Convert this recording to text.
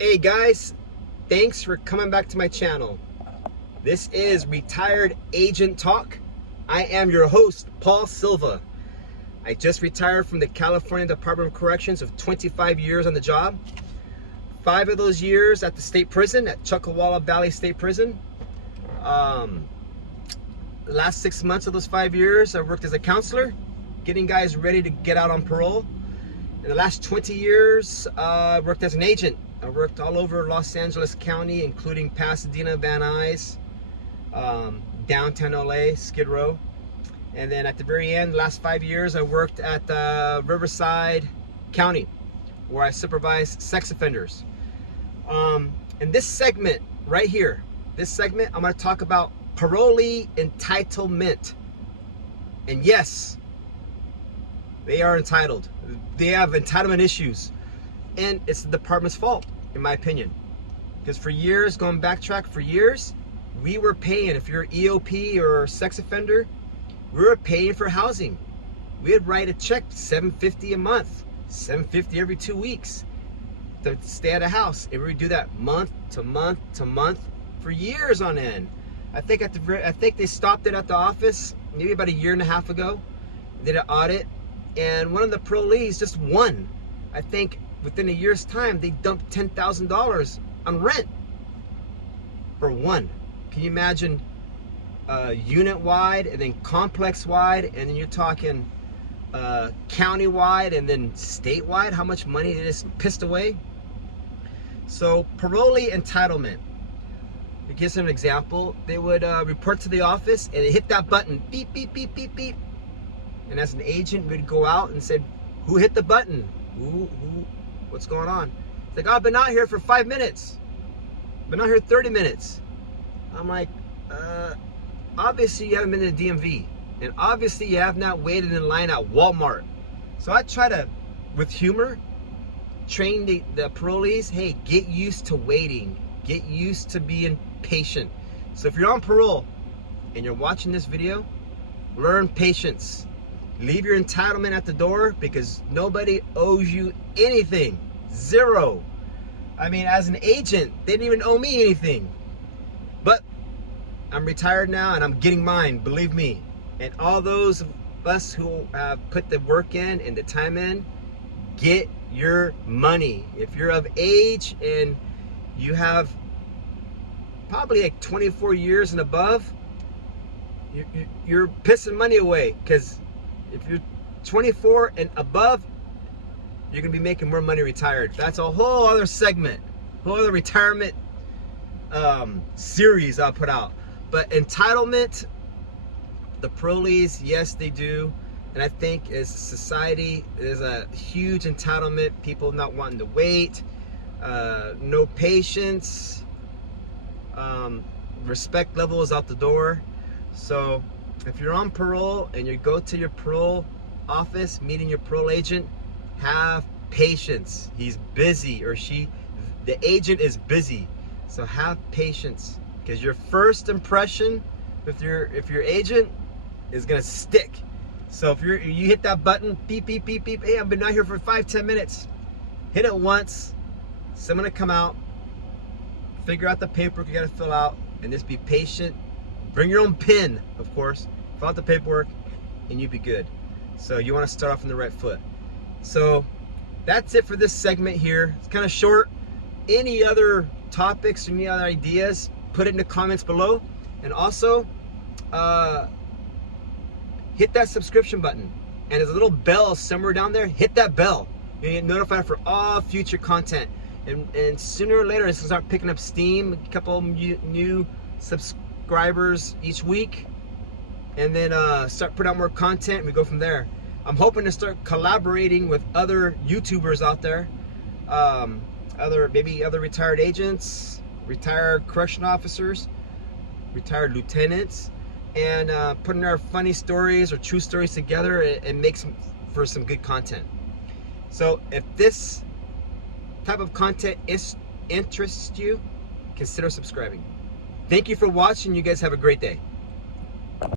Hey guys, thanks for coming back to my channel. This is Retired Agent Talk. I am your host, Paul Silva. I just retired from the California Department of Corrections of 25 years on the job. 5 of those years at the state prison, at Chuckawalla Valley State Prison. The last 6 months of those 5 years, I worked as a counselor, getting guys ready to get out on parole. In the last 20 years, I worked as an agent. I worked all over Los Angeles County, including Pasadena, Van Nuys, downtown LA, Skid Row. And then at the very end, the last 5 years, I worked at Riverside County, where I supervised sex offenders. In this segment right here, I'm going to talk about parolee entitlement. And yes, they are entitled. They have entitlement issues. And it's the department's fault, in my opinion. Because for years, going backtrack for years, we were paying, if you're EOP or sex offender, we were paying for housing. We'd write a check, $750 a month, $750 every 2 weeks to stay at a house. And we would do that month to month to month for years on end. I think they stopped it at the office maybe about a year and a half ago. Did an audit, and one of the parolees just won. I think within a year's time, they dumped $10,000 on rent for one. Can you imagine unit-wide and then complex-wide, and then you're talking county-wide and then statewide, how much money they just pissed away? So parolee entitlement. To give some example, they would report to the office and they hit that button, beep, beep, beep, beep, beep. And as an agent, we'd go out and say, who hit the button? Who, what's going on? It's like, oh, I've been out here for 5 minutes. Been out here 30 minutes. I'm like, obviously you haven't been to the DMV. And obviously you have not waited in line at Walmart. So I try to, with humor, train the parolees, hey, get used to waiting. Get used to being patient. So if you're on parole and you're watching this video, learn patience. Leave your entitlement at the door, because nobody owes you anything. Zero. I mean, as an agent, they didn't even owe me anything. But I'm retired now and I'm getting mine, believe me. And all those of us who have put the work in and the time in, get your money. If you're of age and you have probably like 24 years and above, you're pissing money away, because if you're 24 and above, you're gonna be making more money retired. That's a whole other segment, whole other retirement series I'll put out. But entitlement, the parolees, yes, they do. And I think as a society, there's a huge entitlement, people not wanting to wait, no patience, respect level is out the door. So if you're on parole and you go to your parole office, meeting your parole agent, have patience. He's busy, or the agent is busy. So have patience, because your first impression with if your agent is gonna stick. So if you hit that button, beep, beep, beep, beep, hey, I've been out here for 5-10 minutes. Hit it once, someone to come out, figure out the paperwork you gotta fill out, and just be patient. Bring your own pen, of course, fill out the paperwork, and you'll be good. So you wanna start off on the right foot. So that's it for this segment here. It's kind of short. Any other topics or any other ideas, put it in the comments below. And also, hit that subscription button. And there's a little bell somewhere down there. Hit that bell. You get notified for all future content. And sooner or later, it's gonna start picking up steam. A couple new subscribers each week. And then start putting out more content, and we go from there. I'm hoping to start collaborating with other YouTubers out there. Maybe other retired agents, retired correction officers, retired lieutenants, and putting our funny stories or true stories together and make for some good content. So if this type of content interests you, consider subscribing. Thank you for watching. You guys have a great day.